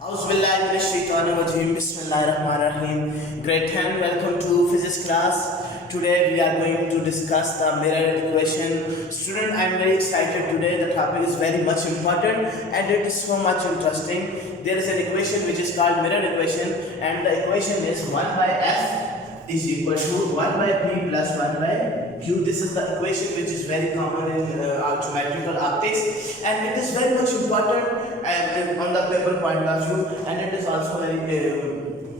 Bismillahirrahmanirrahim. Grade 10, welcome to physics class. Today we are going to discuss the mirror equation. Student, I am very excited today. The topic is very much important and it is so much interesting. There is an equation which is called mirror equation, and the equation is 1 by f is equal to 1 by p plus 1 by q. This is the equation which is very common in geometrical optics, and it is very much important on the paper point of view, and it is also very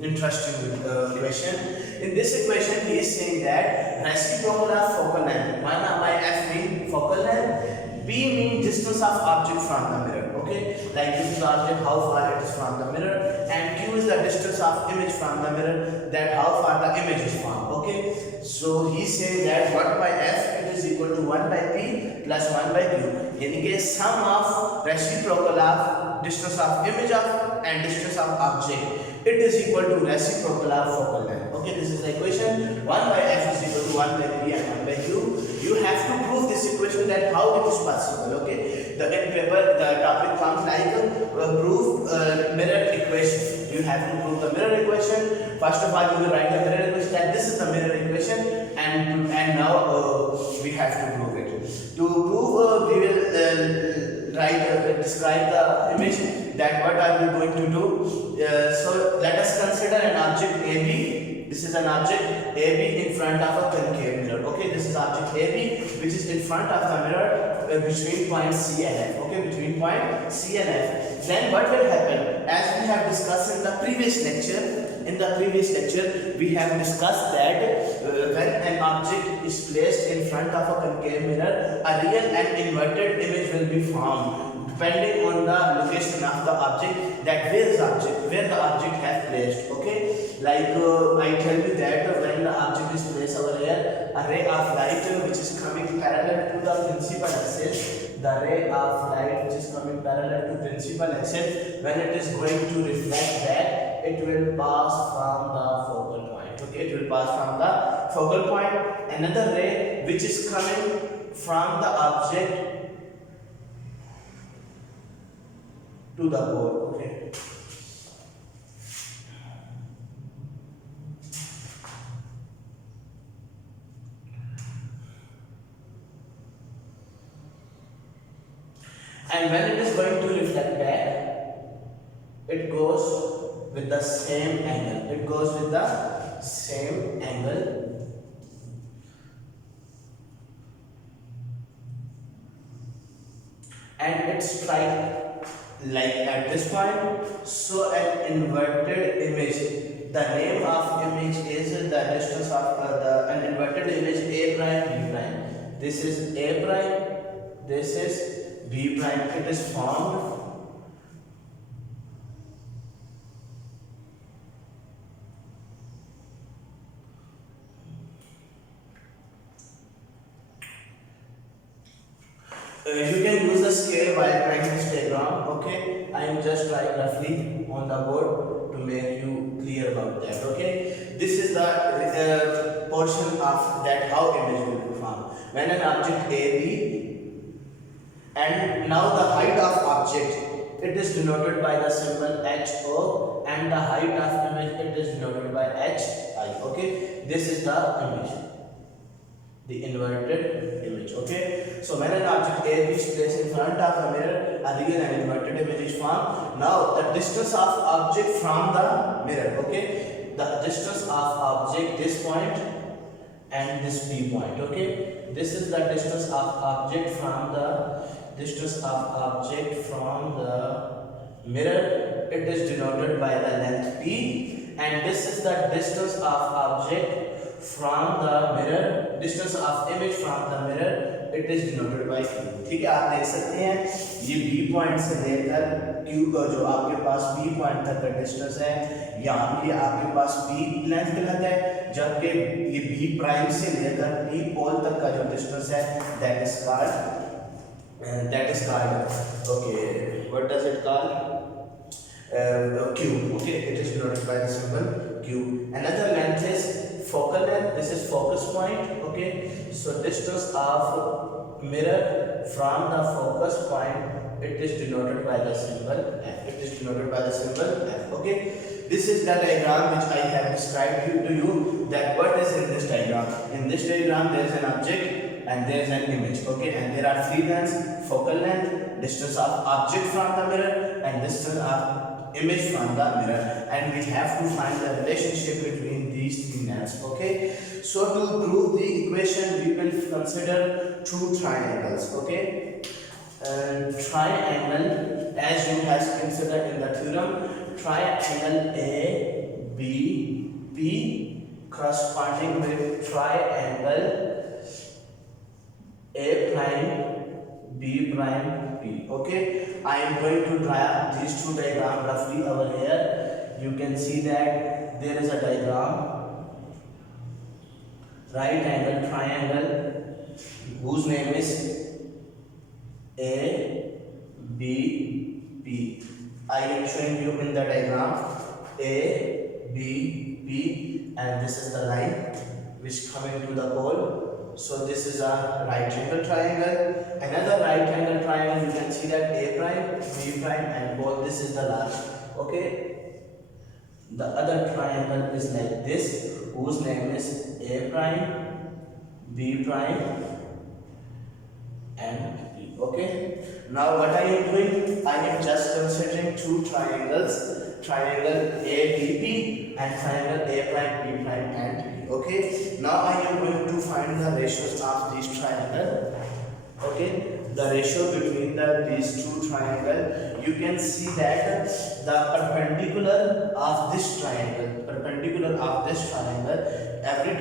interesting equation. In this equation, he is saying that reciprocal of focal length 1 by f mean focal length, p mean distance of object from the mirror. Okay, like this is object, how far it is from the mirror, and q is the distance of image from the mirror, that how far the image is from. Okay, so he is saying that 1 by f it is equal to 1 by p plus 1 by q. यानी कि sum of reciprocal of distance of image of and distance of object, it is equal to reciprocal of focal length. Okay, this is the equation. 1 by f is equal to 1 by p and 1 by q. You have to prove this equation, that how it is possible. Okay, the in paper the topic comes like prove mirror equation. You have to prove the mirror equation. First of all, you will write the mirror equation, that this is the mirror equation, and now we have to prove it. To prove, we will describe the image, that what are we going to do. So let us consider an object AB. This is an object AB in front of a concave mirror. Okay, this is object AB which is in front of the mirror between point C and F. Okay, between point C and F. Then what will happen? As we have discussed in the previous lecture, we have discussed that when an object is placed in front of a concave mirror, a real and inverted image will be formed depending on the location of the object, that where the object has placed. Okay, like I tell you that when the object is placed over here, a ray of light which is coming parallel to the principal axis, when it is going to reflect back, it will pass from the focal point. Okay, it will pass from the focal point. Another ray which is coming from the object to the pole. Okay, and when it is going to reflect back, it goes with the same angle. And it strikes like at this point. So an inverted image, the name of image is the distance of an inverted image A prime B prime. This is A prime, this is B prime. It is formed you can use the scale while writing this diagram. Okay, I am just trying roughly on the board to make you clear about that. Okay, this is the portion of that how image will be formed. When an object AB, and now the height of object, it is denoted by the symbol HO, and the height of image, it is denoted by HI. Okay, this is the image, the inverted image. Okay, so when an object AB is placed in front of the mirror, a real and inverted image is formed. Now the distance of object from the mirror. Okay, the distance of object, this point and this P point. Okay, this is the distance of object from the mirror. It is denoted by the length P, and this is the distance of object from the mirror, distance of image from the mirror, it is denoted by Q. ठीक है, आप देख सकते हैं ये B point से लेकर Q का जो आपके पास B पॉइंट तक का डिस्टेंस है, यहाँ भी आपके पास B लेंथ कहलाता है, जबकि ये B प्राइम से लेकर P पोल तक का जो डिस्टेंस है, that is called okay, what does it call? Q. Okay, it is denoted by the symbol Q. Another length is focal length. This is focus point. Okay, so distance of mirror from the focus point It is denoted by the symbol F. It is denoted by the symbol F. Okay. This is the diagram which I have described to you. That what is in this diagram? In this diagram, there is an object and there is an image. Okay. And there are three lengths: focal length, distance of object from the mirror, and distance of image from the mirror. And we have to find the relationship between these three lengths. Okay. So to prove the equation, we will consider two triangles. Okay. Triangle, as you have considered in the theorem, triangle ABP corresponding with triangle A prime B prime P. Okay, I am going to draw these two diagrams roughly over here. You can see that there is a diagram, right angle triangle, whose name is A B P. I am showing you in the diagram A B P, and this is the line which coming to the pole. So this is a right angle triangle. Another right angle triangle, you can see that A prime, B prime, and both this is the last. Okay. The other triangle is like this, whose name is A prime, B prime, and P. Okay. Now what I am doing? I am just considering two triangles, triangle ABP and triangle A prime, B prime, and P. Okay. Now I am going to find the ratios of these triangles. Okay. The ratio between these two triangles, you can see that the perpendicular of this triangle,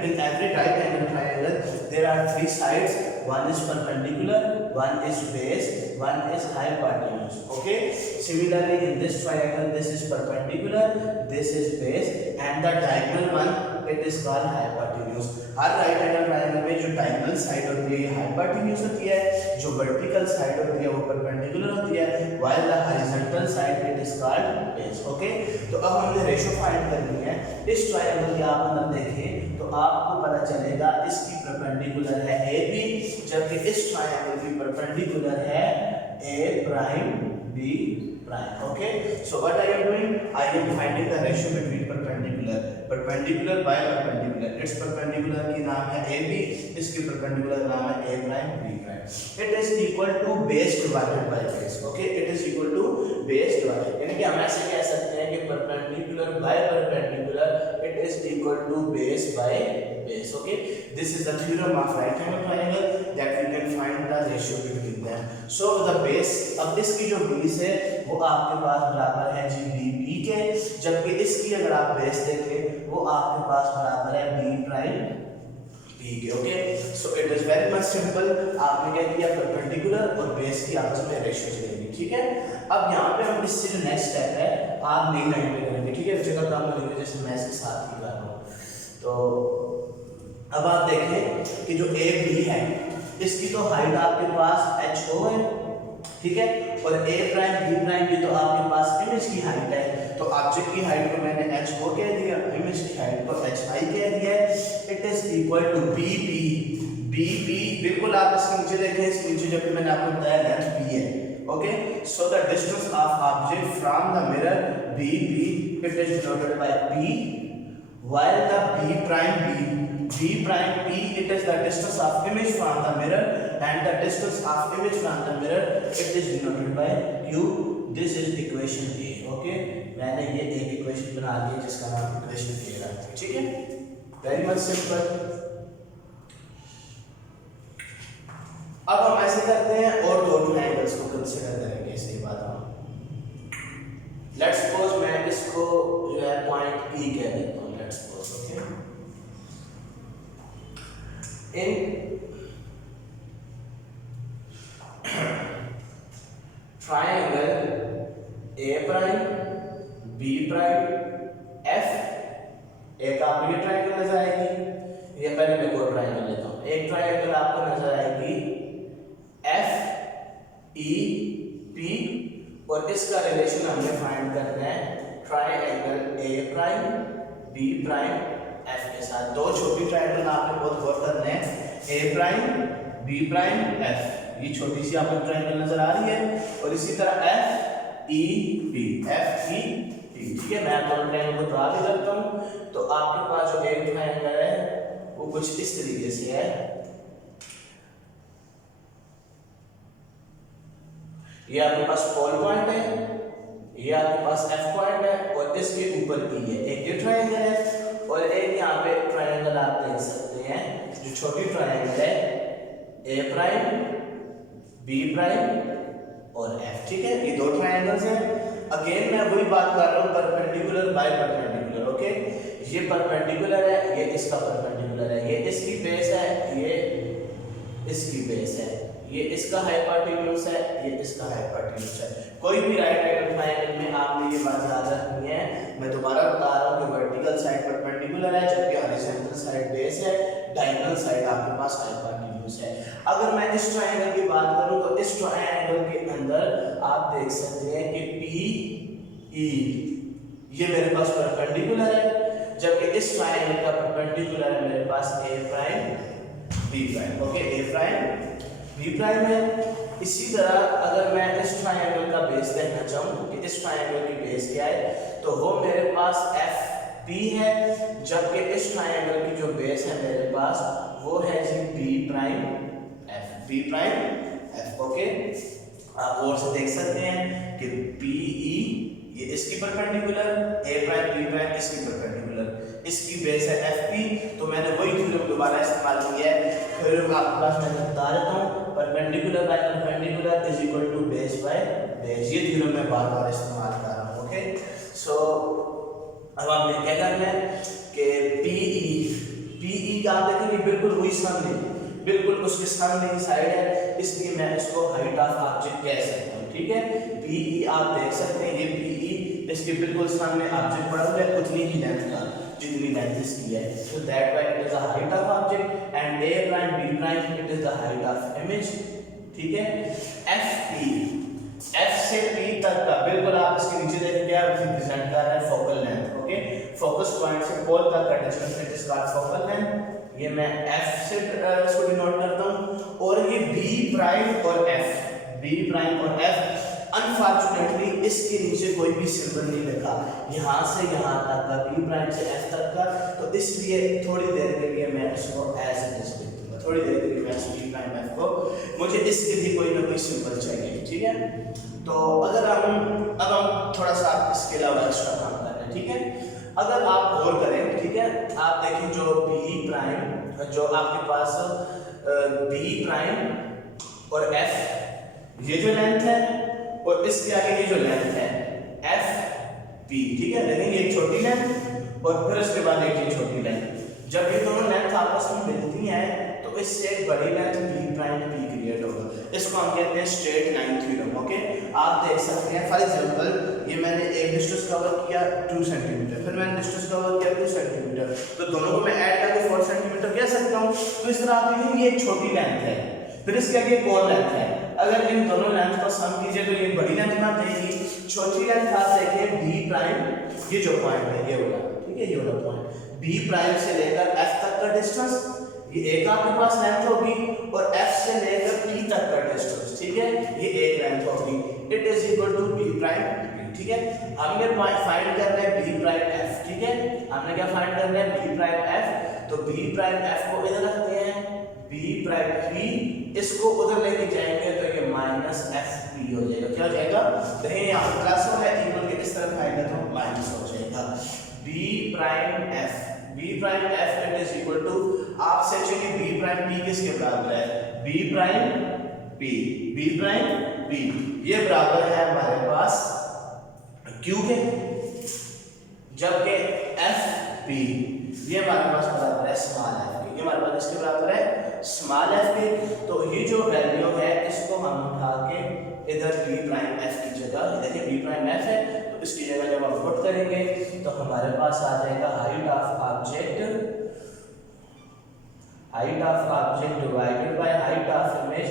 in every right angle triangle, there are three sides. One is perpendicular, one is base, one is hypotenuse. Okay. Similarly, in this triangle, this is perpendicular, this is base, and the diagonal one, it is called hypotenuse. Her right angle triangle में जो diagonal side होती है hypotenuse होती है, जो vertical side होती है वो परपेंडिकुलर होती है, while the horizontal side it is called base. Okay. तो अब हमने रेशियो फाइंड करनी है. इस ट्रायंगल के आप अंदर देखें तो आपको पता चलेगा इसकी परपेंडिकुलर है AB, जबकि इस ट्रायंगल की परपेंडिकुलर है A prime B prime. Okay. So what I am doing? I am finding the ratio between perpendicular by perpendicular. its perpendicular की नाम है AB, इसकी perpendicular नाम है A prime B prime. It is equal to base divided by base. Okay. It is equal to base divided. यानी कि हम ऐसे कह सकते हैं कि perpendicular by perpendicular it is equal to base by base. Okay. This is the theorem of right angle triangle that we can find the ratio between them. So the base, अब इसकी जो base है वो आपके पास बराबर है जी BP के, जबकि इसकी अगर आप बेस देखें वो आपके पास बराबर है B प्राइम P के. Okay. So it is very much simple. आपने क्या किया? परपेंडिकुलर और बेस की आपस में रेशियो चलेगी. ठीक है. अब यहाँ पे हम इससे जो नेक्स्ट स्टेप है आप नई लाइन पे करेंगे. ठीक है. जगह काम करेंगे जैसे मैं इसके साथ ही कर रहा हूँ. तो अब आप देखें कि जो AB है इसकी तो हाइट आपके पास HO है. ठीक है. और A प्राइम B प्राइम की तो आपके पास इमेज की हाइट है. तो ऑब्जेक्ट की हाइट को मैंने HO कह दिया, इमेज की हाइट को HI कह दिया. It is equal to BP. बिल्कुल आप इसके नीचे देखें, इसके नीचे जब मैंने आपको बताया लेंथ B है. Okay. So the distance of object from the mirror BP it is denoted by P, while the B prime P it is the distance of image from the mirror, and the distance of image from the mirror it is denoted by Q. This is equation A. Okay. मैंने ये एक equation बना दी जिसका नाम equation A है. ठीक है. Very much simple. अब हम ऐसे करते हैं और दो ट्रायंगल्स को कंसीडर करेंगे. इसके बाद हम लेट्स सपोज मैं इसको जो है पॉइंट P कह देता हूँ. Let's suppose. Okay. In triangle A prime B prime F, एक आपको ये ट्रायंगल नजर आएगी. ये पहले मैं कोई ट्रायंगल लेता हूँ. एक ट्रायंगल आपको नजर आएगी FEP, और इसका रिलेशन हमने फाइंड करना है triangle A prime B prime F के साथ. दो छोटी ट्रायंगल आपने बहुत गौर करना है, A prime B prime F. ये छोटी सी आपको ट्रायंगल नजर आ रही है, और इसी तरह F E P, F E P, ठीक है। मैं दोनों ट्रायंगल को ड्रा भी करता हूँ। तो आपके पास जो एक ट्रायंगल है वो कुछ इस तरीके से है, ये आपके पास पोल पॉइंट है, ये आपके पास एफ पॉइंट है, और इसके ऊपर ई है। एक ये ट्रायंगल है, और एक यहाँ पे ट्रायंगल आप देख सकते हैं जो छोटी ट्रायंगल है, ए प्राइम, बी प्राइम और एफ, ठीक है। ये दो ट्रायंगल्स हैं। अगेन मैं वही बात कर रहा हूँ, परपेंडिकुलर बाय परपेंडिकुलर, ओके। ये परपेंडिकुलर है, ये इसका परपेंडिकुलर है, ये इसकी बेस है, ये इसकी बेस है, ये इसका हाइपोटेन्यूज है, ये इसका हाइपोटेन्यूज है। कोई भी राइट एंगल ट्रायंगल में आपने ये बात याद रखनी है। मैं दोबारा बता रहा हूँ कि वर्टिकल साइड परपेंडिकुलर है, जबकि हॉरिजॉन्टल साइड बेस है, डायगोनल साइड आपके पास हाइपोटेन्यूज है। अगर मैं इस ट्रायंगल की बात करूं तो इस ट्रायंगल के अंदर आप देख सकते हैं कि पी ई ये मेरे पास परपेंडिकुलर है, जबकि इस ट्रायंगल का परपेंडिकुलर है मेरे पास ए प्राइम बी प्राइम, ओके। ए प्राइम बी प्राइम है। इसी तरह अगर मैं इस ट्रायंगल का बेस देखना चाहूँ कि इस ट्रायंगल की बेस क्या है, तो वो मेरे पास एफ पी है, जबकि इस ट्रायंगल की जो बेस है मेरे पास वो है जी B prime F, B prime F, okay. आप और से देख सकते हैं कि पी ई ये इसकी परपेंडिकुलर, ए प्राइम बी प्राइम इसकी परपेंडिकुलर, इसकी बेस है एफ पी। तो मैंने वही थ्योरम दोबारा इस्तेमाल किया है। थ्योरम आपके पास मैं बता देता हूँ, perpendicular by perpendicular is equal to base by base. ये थ्योरम मैं बार बार इस्तेमाल कर रहा हूँ, ओके। सो अब आपने क्या करना है कि पीई का आप देखेंगे बिल्कुल वही सामने, बिल्कुल उसके सामने की साइड है, इसलिए मैं इसको हाइट ऑफ ऑब्जेक्ट कह सकता हूँ, ठीक है। पीई आप देख सकते हैं, ये पीई इसके बिल्कुल सामने ऑब्जेक्ट पड़ा हुआ है, उतनी ही लेंथ का जितनी लेंथ इसकी है। So that why it is the height of object, and A prime B prime it is the height of image, ठीक है। एफ पी, एफ से पी तक का बिल्कुल आप इसके नीचे देखिए क्या रिप्रेजेंट कर रहा है, focal length, okay. Focus point से पोल तक का distance it is called focal length. ये मैं एफ से इसको डिनोट करता हूं। और ये बी प्राइम और एफ, बी प्राइम और एफ, अनफॉर्चुनेटली इसके नीचे कोई भी सिंबल नहीं लिखा, यहां से यहां तक का, बी प्राइम से एफ तक का। तो इसलिए थोड़ी देर के लिए मैं इसको एज इट इज लिख दूंगा, थोड़ी देर के लिए मैं बी प्राइम एफ को, मुझे इसके भी कोई ना कोई सिंबल चाहिए, ठीक है। तो अगर अब हम थोड़ा सा इसके अलावा एक्स्ट्रा काम कर रहे हैं, ठीक है। अगर आप गौर करें, ठीक है, आप देखें जो बी प्राइम, जो आपके पास बी प्राइम और एफ ये जो लेंथ है, और इसके आगे ये जो लेंथ है एफ पी, ठीक है। देखेंगे एक छोटी लेंथ और फिर उसके बाद एक ये छोटी लेंथ। जब ये दोनों लेंथ आपस में मिलती हैं तो इससे एक बड़ी length B prime P create होगा। इसको हम कहते हैं स्ट्रेट लाइन थ्योरम, ओके। आप देख सकते हैं फॉर एग्जांपल ये मैंने एक डिस्टेंस कवर किया 2 सेंटीमीटर, फिर मैंने डिस्टेंस कवर किया 2 सेंटीमीटर, तो दोनों को मैं ऐड करके 4 सेंटीमीटर कह सकता हूं। तो इस तरह आप देखेंगे ये एक छोटी लेंथ है, फिर इसके आगे एक और लेंथ है। अगर इन दोनों लेंथ को सम कीजिए तो ये बड़ी लेंथ बन जाएगी। छोटी लेंथ आप देखिए बी प्राइम, ये जो पॉइंट है ये वाला, ठीक है, ये वाला पॉइंट बी प्राइम से लेकर एफ तक का डिस्टेंस, ये एक आपके पास लेंथ होगी, और एफ से लेकर पी तक का डिस्टेंस, ठीक है, ये एक लेंथ होगी। It is equal to B prime, ठीक है। हमने फाइंड करना है बी प्राइम एफ, ठीक है। हमने क्या फाइंड करना है, बी प्राइम एफ। तो बी प्राइम एफ को इधर रखते हैं, बी प्राइम पी, इसको उधर लेके जाएंगे तो ये माइनस एफ पी हो जाएगा। क्या हो जाएगा, देखिए यहाँ प्लस हो है, इक्वल के इस तरफ आएगा तो माइनस हो जाएगा। B prime F, B prime F it is equal to, आपसे चलिए बी प्राइम पी किसके बराबर है, B prime P, B prime P ये बराबर है हमारे पास क्यू के, जबकि एफ पी ये हमारे पास बराबर है स्मॉल एफ के, ये हमारे पास इसके बराबर है स्मॉल एफ के। तो ये जो वैल्यू है इसको हम उठा के इधर बी प्राइम एफ की जगह, देखिए बी प्राइम एफ है तो इसकी जगह जब हम पुट करेंगे तो हमारे पास आ जाएगा height of object, height of object divided by height of image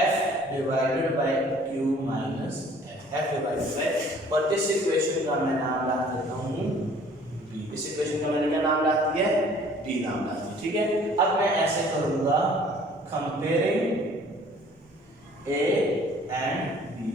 F divided by Q minus F divided by, और इस इक्वेशन का मैं नाम रख देता हूं बी। इस इक्वेशन का मैंने क्या नाम रख दिया है, बी नाम रख दिया, ठीक है। अब मैं ऐसे करूंगा कंपेयरिंग ए एंड बी,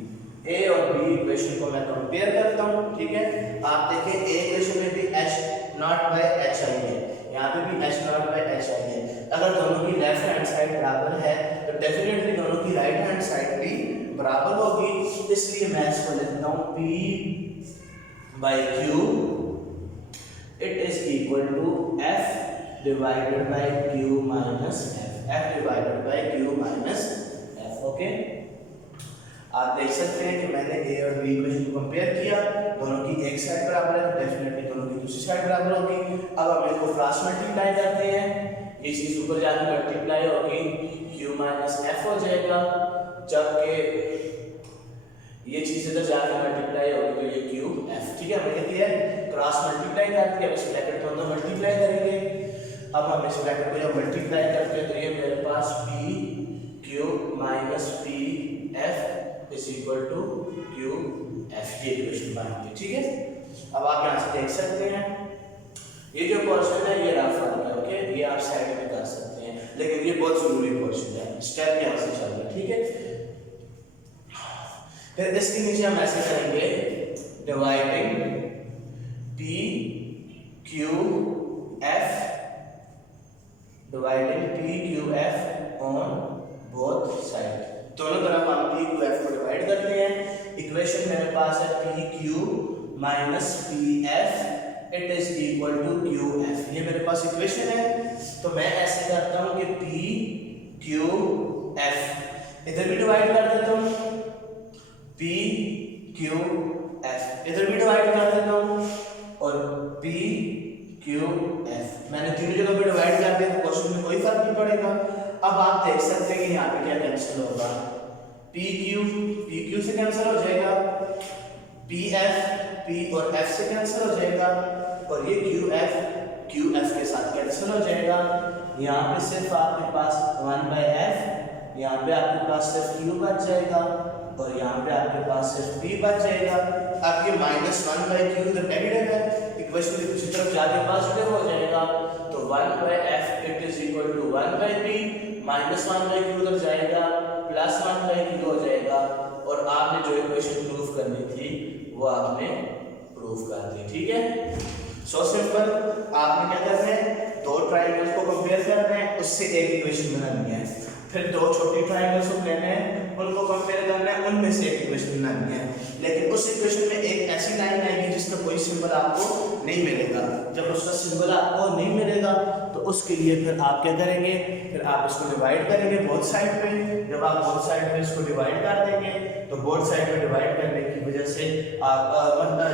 ए और बी इक्वेशन को मैं कंपेयर करता हूँ, ठीक है। आप देखें ए इक्वेशन में भी h नॉट बाय h आई है, यहाँ पे भी h नॉट बाय h आई है। अगर दोनों की लेफ्ट हैंड साइड बराबर है तो डेफिनेटली दोनों की राइट हैंड साइड भी बराबर होगी, इसलिए मैं इसको लिखता हूँ p by q it is equal to f divided by q minus f divided by q minus f। Okay, आप देख सकते हैं कि मैंने a और b इक्वेशन को कंपेयर किया, दोनों की एक साइड बराबर है तो डेफिनेटली दोनों की दूसरी साइड बराबर होगी। अब हम इनको क्रॉस मल्टीप्लाई करते हैं, ये चीज ऊपर जाके मल्टीप्लाई होगी, q माइनस f हो जाएगा, जबकि ये चीज इधर जाके मल्टीप्लाई होगी तो ये qf, ठीक है। हमने किया क्रॉस मल्टीप्लाई करते हैं, अब इस ब्रैकेट को हम मल्टीप्लाई करेंगे। अब हम इस ब्रैकेट को जब मल्टीप्लाई करते हैं तो ये मेरे पास p q minus p f is equal to qf, ये इक्वेशन बनती है, ठीक है। अब आप यहाँ से देख सकते हैं ये जो पोर्शन है ये रफ वर्क है, ओके, ये आप साइड में कर सकते हैं, लेकिन ये बहुत जरूरी पोर्शन है, स्टेप यहाँ से चल रहा है, ठीक है। फिर इसके नीचे हम ऐसे करेंगे, dividing p q f, dividing p q f on both side, दोनों तरफ हम p q f को डिवाइड करते हैं। इक्वेशन मेरे पास है p q minus p f it is equal to q f, ये मेरे पास इक्वेशन है। तो मैं ऐसे करता हूँ कि p q f इधर भी डिवाइड कर देता हूँ, p q f इधर भी डिवाइड कर देता हूँ, और p q f मैंने तीनों जगह पे डिवाइड कर दिया तो क्वेश्चन में कोई फर्क नहीं पड़ेगा। अब आप देख सकते हैं कि यहाँ पे क्या कैंसिल होगा, p q से कैंसिल हो जाएगा, p f p और f से कैंसिल हो जाएगा, और ये q f के साथ कैंसिल हो जाएगा। यहाँ पे सिर्फ आपके पास 1/f, यहाँ पे आपके पास सिर्फ q बच जाएगा, और यहाँ पे आपके पास सिर्फ p बच जाएगा। अब ये -1/q इधर नेगेटिव है, इक्वेशन की दूसरी तरफ जाके पॉजिटिव हो जाएगा, तो 1/f it is equal to 1/p, -1/q उधर जाएगा, +1/q हो जाएगा, और आपने जो इक्वेशन प्रूफ करनी थी वो आपने प्रूफ कर दी, ठीक है। सो सिंपल, आपने क्या करना है, दो ट्रायंगल्स को कंपेयर करना है, उससे एक इक्वेशन बनानी है, फिर दो छोटी ट्रायंगल्स को लेना है, उनको कंपेयर करना है, उनमें से एक इक्वेशन बनानी है। लेकिन उस इक्वेशन में एक ऐसी लाइन आएगी जिसका कोई सिंबल आपको नहीं मिलेगा, जब उसका सिंबल आपको नहीं मिलेगा तो उसके लिए फिर आप क्या करेंगे, फिर आप इसको डिवाइड करेंगे बोथ साइड पे। जब आप बोथ साइड पे इसको डिवाइड कर देंगे तो बोथ साइड पे डिवाइड करने की वजह से आप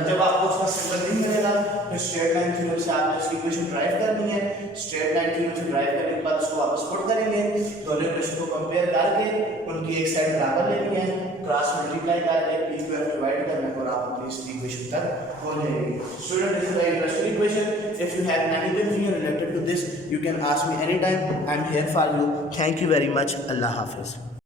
जब आपको उसका सिंबल नहीं मिलेगा तो स्ट्रेट लाइन थ्योरम से आपने उसकी इक्वेशन ड्राइव करनी है। स्ट्रेट लाइन थ्योरम से ड्राइव करने के बाद उसको वापस पुट करेंगे, दोनों इक्वेशन को कंपेयर करके उनकी एक साइड बराबर लेनी है, क्रॉस मल्टीप्लाई करके p q f डिवाइड करना है, और आप अपनी इस इक्वेशन तक पहुंच जाएंगे। Student, this is very interesting equation. If you have any confusion related to this, you can ask me anytime. I am here for you. Thank you very much. Allah Hafiz.